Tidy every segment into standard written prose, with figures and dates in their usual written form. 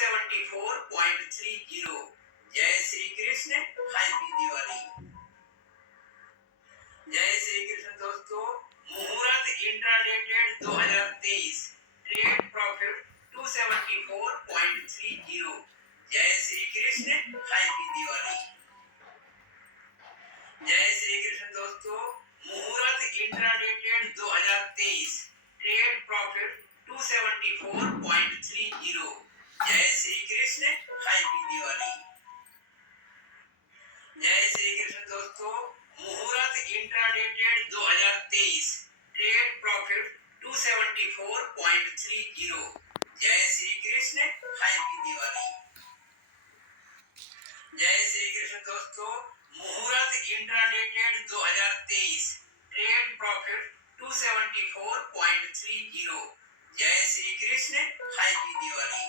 274.30। जय श्री कृष्ण, हैप्पी दिवाली। जय श्री कृष्ण दोस्तों। मुहूर्त इंट्राडे 2023, ट्रेड प्रॉफिट 274.30। जय श्री कृष्ण, हैप्पी दिवाली। जय श्री कृष्ण दोस्तों। मुहूर्त इंट्राडे 2023, ट्रेड प्रॉफिट 274.30। जय श्री कृष्ण, हैप्पी दिवाली। जय श्री कृष्ण दोस्तों। मुहूर्त इंट्राडे 2023, ट्रेड प्रॉफिट 274.30। जय श्री कृष्ण, हैप्पी दिवाली। जय श्री कृष्ण दोस्तों। मुहूर्त इंट्राडे 2023, ट्रेड प्रॉफिट 274.30। जय श्री कृष्ण, हैप्पी दिवाली।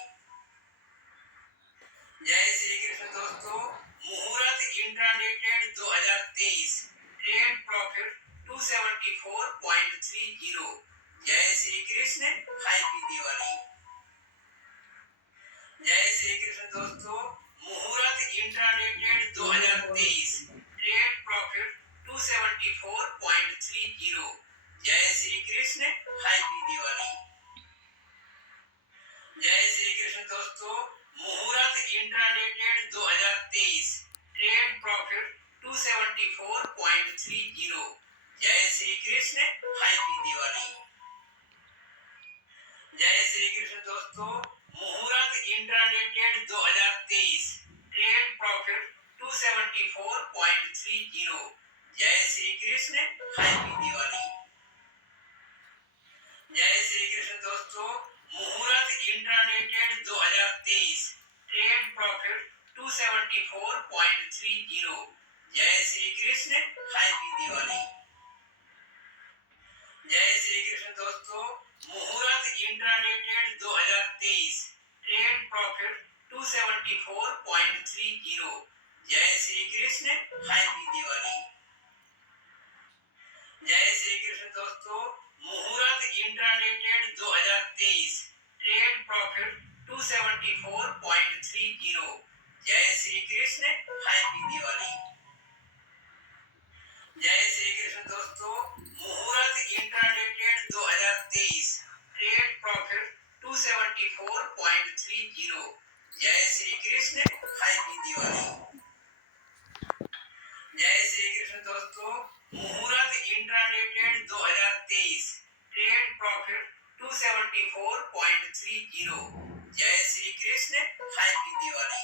जय श्री कृष्ण दोस्तों। मुहूर्त इंट्राडे 2023, ट्रेड प्रॉफिट 274.30। जय श्री कृष्ण, हैप्पी दिवाली। जय श्री कृष्ण दोस्तों। मुहूर्त इंट्राडे 2023, ट्रेड प्रॉफिट 274.30। जय श्री कृष्ण, हैप्पी दिवाली। जय श्री कृष्ण दोस्तों। मुहूर्त इंट्राडे 2023, ट्रेड प्रॉफिट 274.30। जय श्री कृष्ण, हैप्पी दिवाली। जय श्री कृष्ण दोस्तों। मुहूर्त इंट्राडे 2023, ट्रेड प्रॉफिट 274.30। जय श्री कृष्ण, हैप्पी दिवाली। जय श्री कृष्ण दोस्तों। मुहूर्त इंट्राडे 2023, ट्रेड प्रॉफिट 274.30। जय श्री कृष्ण, हैप्पी दिवाली। जय श्री कृष्ण दोस्तों। मुहूर्त इंट्राडे 2023, ट्रेड प्रॉफिट 274.30। जय श्री कृष्ण, हैप्पी दिवाली। जय श्री कृष्ण दोस्तों। मुहूर्त इंट्राडे 2023, ट्रेड प्रॉफिट 274.30। जय श्री कृष्ण, हैप्पी दिवाली। जय श्री कृष्ण दोस्तों। मुहूर्त इंट्राडे 2023, ट्रेड प्रॉफिट 274.30। जय श्री कृष्ण, हैप्पी दिवाली। जय श्री कृष्ण दोस्तों। मुहूर्त इंट्राडे 2023, ट्रेड प्रॉफिट 274.30। जय श्री कृष्ण, हैप्पी दिवाली।